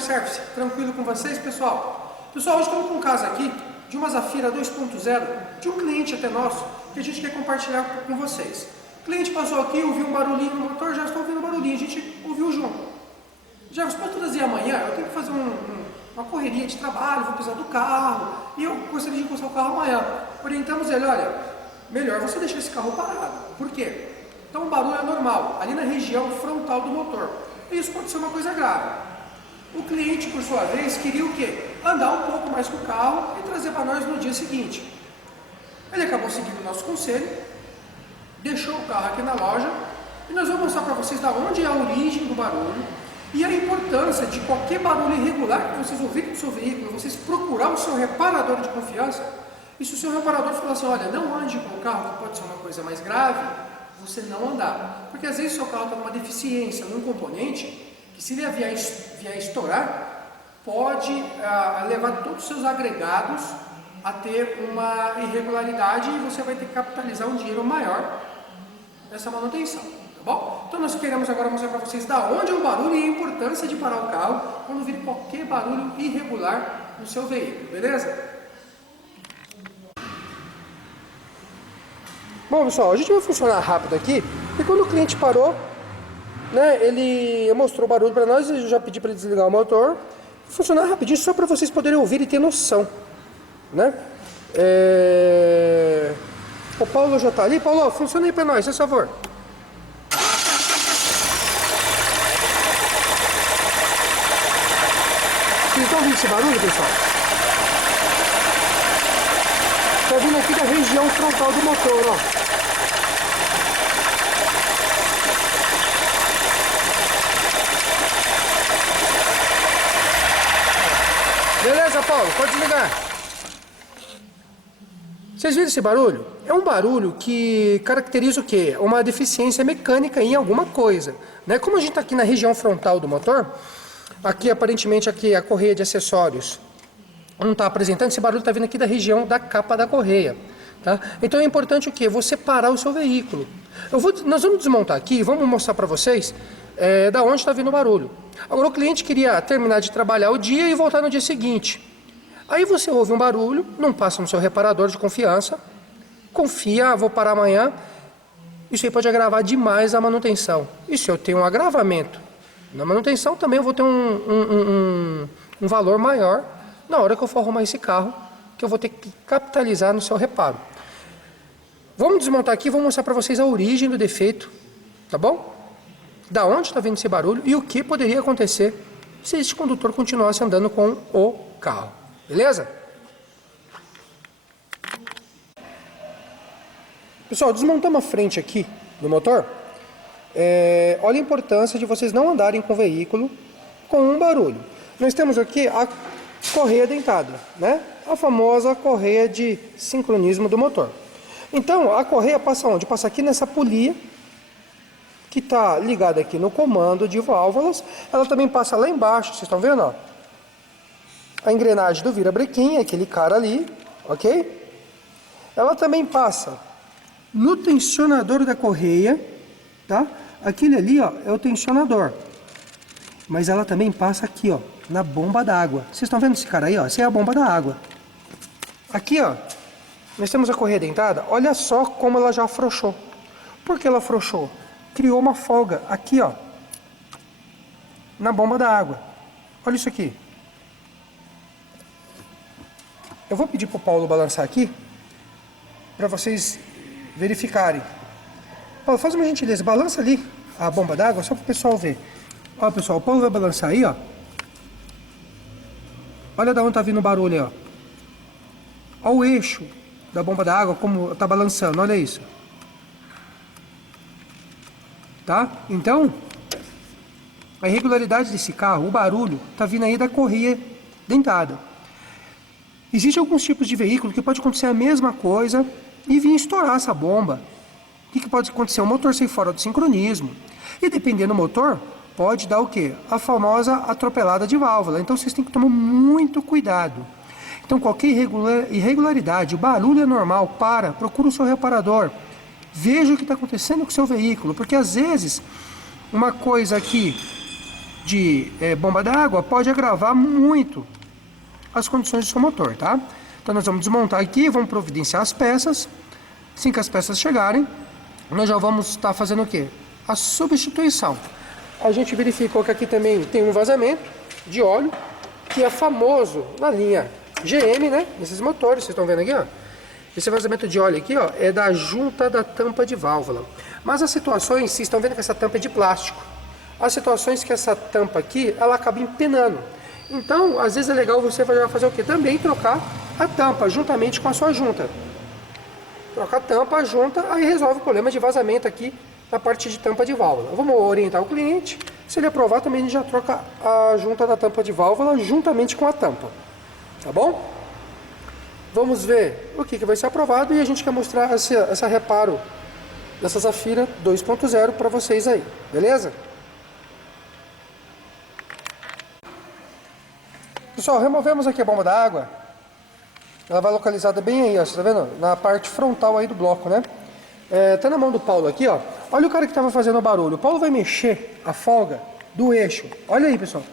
Car Service, tranquilo com vocês, pessoal? Pessoal, hoje estamos com um caso aqui de uma Zafira 2.0 de um cliente até nosso que a gente quer compartilhar com vocês. O cliente passou aqui, ouviu um barulhinho no motor, já estou ouvindo um barulhinho, a gente ouviu junto. Já pode trazer amanhã, eu tenho que fazer uma correria de trabalho, vou precisar do carro e eu gostaria de encostar o carro amanhã. Orientamos ele, olha, melhor você deixar esse carro parado. Por quê? Então o barulho é normal, ali na região frontal do motor. E isso pode ser uma coisa grave. O cliente, por sua vez, queria o quê? Andar um pouco mais com o carro e trazer para nós no dia seguinte. Ele acabou seguindo o nosso conselho, deixou o carro aqui na loja e nós vamos mostrar para vocês da onde é a origem do barulho e a importância de qualquer barulho irregular que vocês ouvirem do seu veículo, vocês procurar o seu reparador de confiança. E se o seu reparador falar assim, olha, não ande com o carro, que pode ser uma coisa mais grave, você não andar. Porque às vezes o seu carro está com uma deficiência num componente que se ele vier estourar, pode levar todos os seus agregados a ter uma irregularidade e você vai ter que capitalizar um dinheiro maior nessa manutenção, tá bom? Então nós queremos agora mostrar para vocês da onde é o barulho e a importância de parar o carro quando vir qualquer barulho irregular no seu veículo, beleza? Bom, pessoal, a gente vai funcionar rápido aqui e quando o cliente parou, né, ele mostrou o barulho para nós, eu já pedi para ele desligar o motor. Vou funcionar rapidinho só para vocês poderem ouvir e ter noção, né? O Paulo já está ali. Paulo, funciona aí para nós, por favor. Vocês estão ouvindo esse barulho, pessoal? Está vindo aqui da região frontal do motor, ó. Beleza, Paulo? Pode desligar. Vocês viram esse barulho? É um barulho que caracteriza o quê? Uma deficiência mecânica em alguma coisa, né? Como a gente está aqui na região frontal do motor, aqui aparentemente aqui a correia de acessórios não está apresentando, esse barulho está vindo aqui da região da capa da correia, tá? Então é importante o quê? Você parar o seu veículo. Nós vamos desmontar aqui e vamos mostrar para vocês da onde está vindo o barulho. Agora o cliente queria terminar de trabalhar o dia e voltar no dia seguinte. Aí você ouve um barulho, não passa no seu reparador de confiança, confia, vou parar amanhã. Isso aí pode agravar demais a manutenção. E se eu tenho um agravamento na manutenção, também eu vou ter um valor maior na hora que eu for arrumar esse carro, que eu vou ter que capitalizar no seu reparo. Vamos desmontar aqui e vou mostrar para vocês a origem do defeito, tá bom? Da onde está vindo esse barulho e o que poderia acontecer se esse condutor continuasse andando com o carro. Beleza? Pessoal, desmontamos a frente aqui do motor. Olha a importância de vocês não andarem com o veículo com um barulho. Nós temos aqui a correia dentada, né? A famosa correia de sincronismo do motor. Então, a correia passa onde? Passa aqui nessa polia que está ligada aqui no comando de válvulas. Ela também passa lá embaixo, vocês estão vendo, ó? A engrenagem do virabrequim, aquele cara ali, ok? Ela também passa no tensionador da correia, tá? Aquele ali, ó, é o tensionador. Mas ela também passa aqui, ó, na bomba d'água. Vocês estão vendo esse cara aí, ó? Essa é a bomba da água. Aqui, ó, nós temos a correia dentada. Olha só como ela já afrouxou. Por que ela afrouxou? Criou uma folga aqui, ó, na bomba da água. Olha isso aqui. Eu vou pedir para o Paulo balançar aqui, para vocês verificarem. Paulo, faz uma gentileza, balança ali a bomba d'água, só para o pessoal ver. Ó, pessoal, o Paulo vai balançar aí, ó. Olha da onde tá vindo o barulho aí, ó. Olha o eixo da bomba d'água, como tá balançando, olha isso. Tá? Então, a irregularidade desse carro, o barulho, tá vindo aí da correia dentada. Existem alguns tipos de veículo que pode acontecer a mesma coisa e vir estourar essa bomba. O que pode acontecer? O motor sair fora do sincronismo. E dependendo do motor, pode dar o quê? A famosa atropelada de válvula. Então vocês têm que tomar muito cuidado. Então qualquer irregularidade, o barulho é normal, procura o seu reparador. Veja o que está acontecendo com o seu veículo, porque às vezes uma coisa que de bomba d'água pode agravar muito as condições do seu motor, tá? Então nós vamos desmontar aqui, vamos providenciar as peças. Assim que as peças chegarem, nós já vamos estar fazendo o quê? A substituição. A gente verificou que aqui também tem um vazamento de óleo, que é famoso na linha GM, né? Nesses motores, vocês estão vendo aqui, ó. Esse vazamento de óleo aqui, ó, é da junta da tampa de válvula. Mas as situações, vocês estão vendo que essa tampa é de plástico. As situações que essa tampa aqui, ela acaba empenando. Então, às vezes é legal você fazer o quê? Também trocar a tampa juntamente com a sua junta. Troca a tampa, a junta, aí resolve o problema de vazamento aqui na parte de tampa de válvula. Vamos orientar o cliente. Se ele aprovar, também a gente já troca a junta da tampa de válvula juntamente com a tampa. Tá bom? Vamos ver o que vai ser aprovado e a gente quer mostrar esse reparo dessa Zafira 2.0 para vocês aí, beleza? Pessoal, removemos aqui a bomba d'água. Ela vai localizada bem aí, ó, você tá vendo? Na parte frontal aí do bloco, né? Tá na mão do Paulo aqui, ó. Olha o cara que estava fazendo o barulho. O Paulo vai mexer a folga do eixo. Olha aí, pessoal.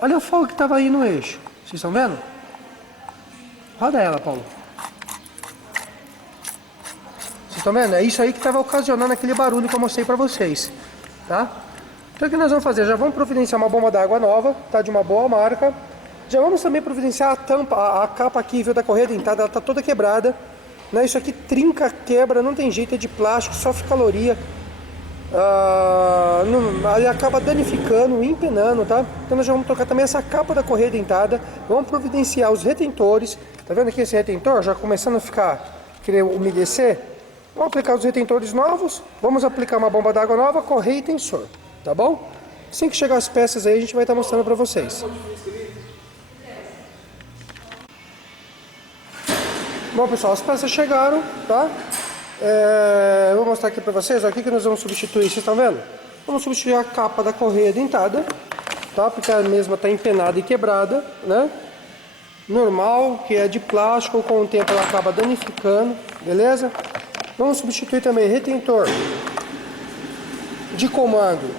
Olha a folga que estava aí no eixo. Vocês estão vendo? Roda ela, Paulo. Vocês estão vendo? É isso aí que estava ocasionando aquele barulho que eu mostrei para vocês, tá? Então o que nós vamos fazer? Já vamos providenciar uma bomba d'água nova, tá? De uma boa marca. Já vamos também providenciar a tampa, a capa aqui, viu, da correia dentada, ela tá toda quebrada, né? Isso aqui trinca, quebra, não tem jeito, é de plástico, sofre caloria. Ele acaba danificando, empenando, tá? Então nós já vamos trocar também essa capa da correia dentada. Vamos providenciar os retentores. Tá vendo aqui esse retentor? Já começando a querer umedecer. Vamos aplicar os retentores novos. Vamos aplicar uma bomba d'água nova, correia e tensor. Tá bom? Assim que chegar as peças aí, a gente vai estar mostrando pra vocês. Bom, pessoal, as peças chegaram, tá? Eu vou mostrar aqui pra vocês, ó, o que nós vamos substituir, vocês estão vendo? Vamos substituir a capa da correia dentada, tá? Porque a mesma está empenada e quebrada, né? Normal, que é de plástico, com o tempo ela acaba danificando, beleza? Vamos substituir também retentor de comando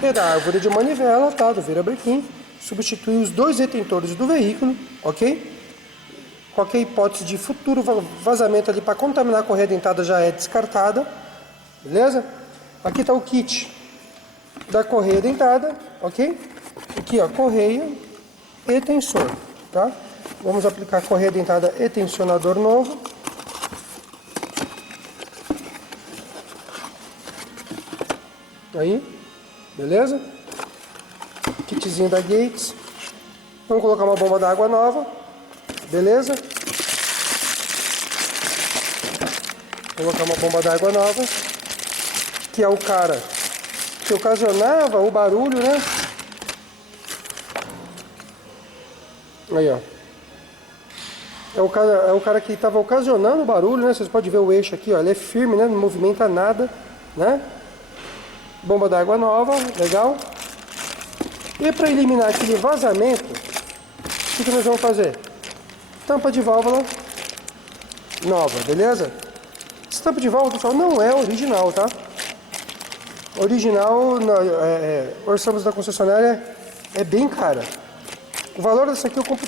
e da árvore de manivela, tá? Do virabrequim. Substituir os dois retentores do veículo, ok? Qualquer hipótese de futuro vazamento ali para contaminar a correia dentada já é descartada, beleza? Aqui está o kit da correia dentada, ok? Aqui, ó, correia e tensor, tá? Vamos aplicar correia dentada e tensionador novo. Aí, beleza? Kitzinho da Gates. Vamos colocar uma bomba d'água nova. Beleza? Vou colocar uma bomba d'água nova, que é o cara que ocasionava o barulho, né? Aí, ó. É o cara que estava ocasionando o barulho, né? Vocês podem ver o eixo aqui, ó. Ele é firme, né? Não movimenta nada, né? Bomba d'água nova, legal. E para eliminar aquele vazamento, o que nós vamos fazer? Tampa de válvula nova, beleza? Essa tampa de válvula, pessoal, não é original, tá? Original, orçamos da concessionária, é bem cara. O valor dessa aqui eu compro,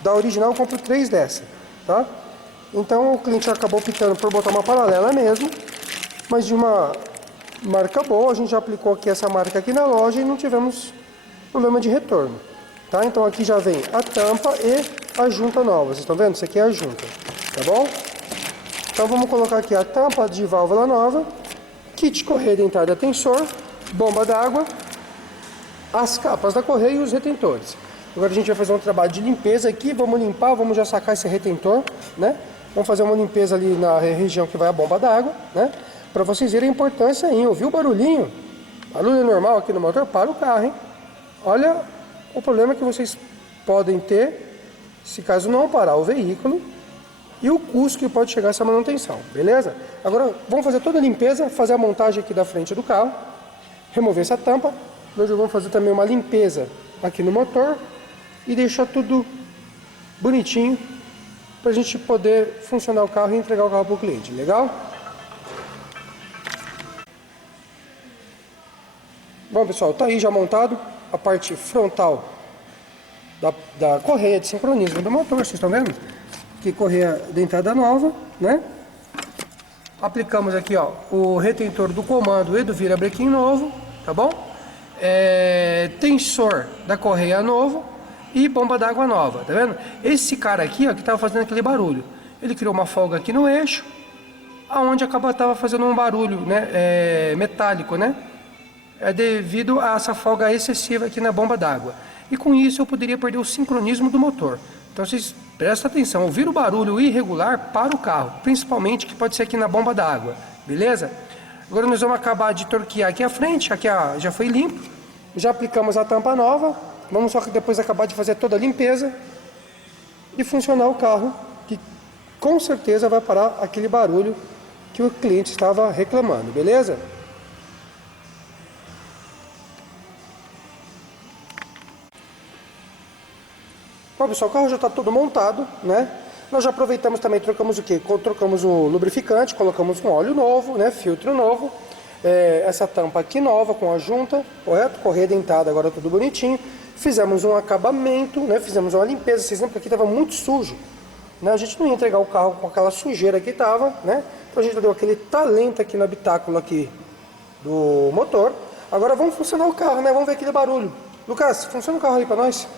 da original eu compro 3 dessa, tá? Então o cliente acabou optando por botar uma paralela mesmo, mas de uma marca boa. A gente já aplicou aqui essa marca aqui na loja e não tivemos problema de retorno, tá? Então aqui já vem a tampa e a junta nova, vocês estão vendo? Isso aqui é a junta, tá bom? Então vamos colocar aqui a tampa de válvula nova, kit correia dentada tensor, bomba d'água, as capas da correia e os retentores. Agora a gente vai fazer um trabalho de limpeza aqui, vamos limpar, vamos já sacar esse retentor, né? Vamos fazer uma limpeza ali na região que vai a bomba d'água, né? Para vocês verem a importância aí, ouviu o barulhinho? Barulho normal aqui no motor, para o carro, hein? Olha o problema que vocês podem ter se caso não parar o veículo e o custo que pode chegar essa manutenção, beleza? Agora vamos fazer toda a limpeza, fazer a montagem aqui da frente do carro, remover essa tampa. Nós vamos fazer também uma limpeza aqui no motor e deixar tudo bonitinho para a gente poder funcionar o carro e entregar o carro para o cliente, legal? Bom, pessoal, tá aí já montado a parte frontal da correia de sincronismo do motor, vocês estão vendo? Que correia dentada nova, né? Aplicamos aqui, ó, o retentor do comando e do virabrequim novo, tá bom? Tensor da correia novo e bomba d'água nova, tá vendo? Esse cara aqui, ó, que tava fazendo aquele barulho, ele criou uma folga aqui no eixo, aonde tava fazendo um barulho, né, metálico, né? É devido a essa folga excessiva aqui na bomba d'água. E com isso eu poderia perder o sincronismo do motor. Então vocês prestem atenção, ouvir o barulho irregular para o carro, principalmente que pode ser aqui na bomba d'água, beleza? Agora nós vamos acabar de torquear aqui a frente, aqui já foi limpo, já aplicamos a tampa nova, vamos só depois acabar de fazer toda a limpeza e funcionar o carro, que com certeza vai parar aquele barulho que o cliente estava reclamando, beleza? Bom, pessoal, o carro já está todo montado, né? Nós já aproveitamos também, trocamos o quê? Trocamos o lubrificante, colocamos um óleo novo, né? Filtro novo, essa tampa aqui nova com a junta, correto? Correia dentada, agora tudo bonitinho. Fizemos um acabamento, né? Fizemos uma limpeza, vocês lembram que aqui estava muito sujo, né? A gente não ia entregar o carro com aquela sujeira que estava, né? Então a gente deu aquele talento aqui no habitáculo aqui do motor. Agora vamos funcionar o carro, né? Vamos ver aquele barulho. Lucas, funciona o carro aí para nós?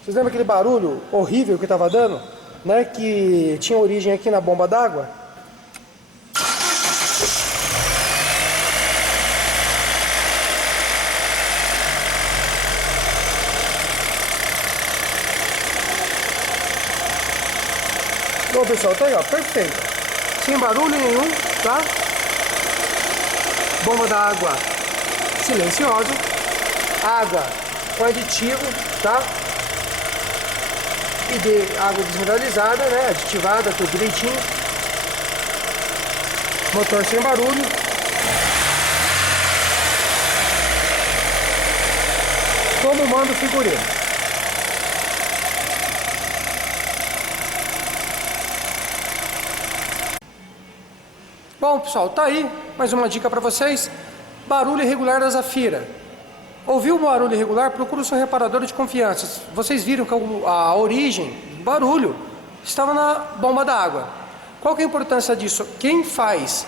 Vocês lembram aquele barulho horrível que estava dando, né? Que tinha origem aqui na bomba d'água? Bom, pessoal, tá aí, ó, perfeito. Sem barulho nenhum, tá? Bomba d'água silenciosa. Água com aditivo, tá? E de água desmineralizada, né? Aditivada, tudo direitinho. Motor sem barulho. Como manda o figurino. Bom, pessoal, tá aí mais uma dica para vocês. Barulho irregular da Zafira. Ouviu um barulho irregular? Procura o seu reparador de confiança. Vocês viram que a origem do barulho estava na bomba d'água. Qual que é a importância disso? Quem faz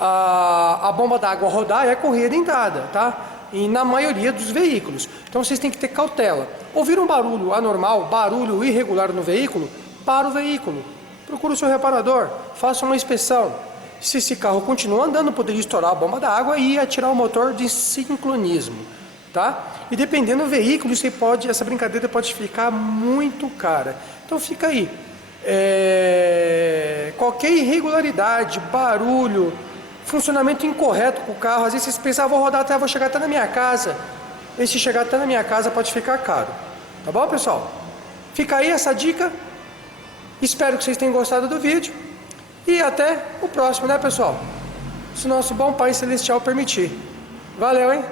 a bomba d'água rodar é a correia dentada, tá? E na maioria dos veículos. Então vocês têm que ter cautela. Ouvir um barulho anormal, barulho irregular no veículo, para o veículo. Procura o seu reparador, faça uma inspeção. Se esse carro continua andando, poderia estourar a bomba d'água e atirar o motor de sincronismo. Tá? E dependendo do veículo, essa brincadeira pode ficar muito cara. Então fica aí. Qualquer irregularidade, barulho, funcionamento incorreto com o carro, às vezes vocês pensam, vou chegar até na minha casa. E se chegar até na minha casa pode ficar caro. Tá bom, pessoal? Fica aí essa dica. Espero que vocês tenham gostado do vídeo. E até o próximo, né, pessoal? Se o nosso bom Pai Celestial permitir. Valeu, hein?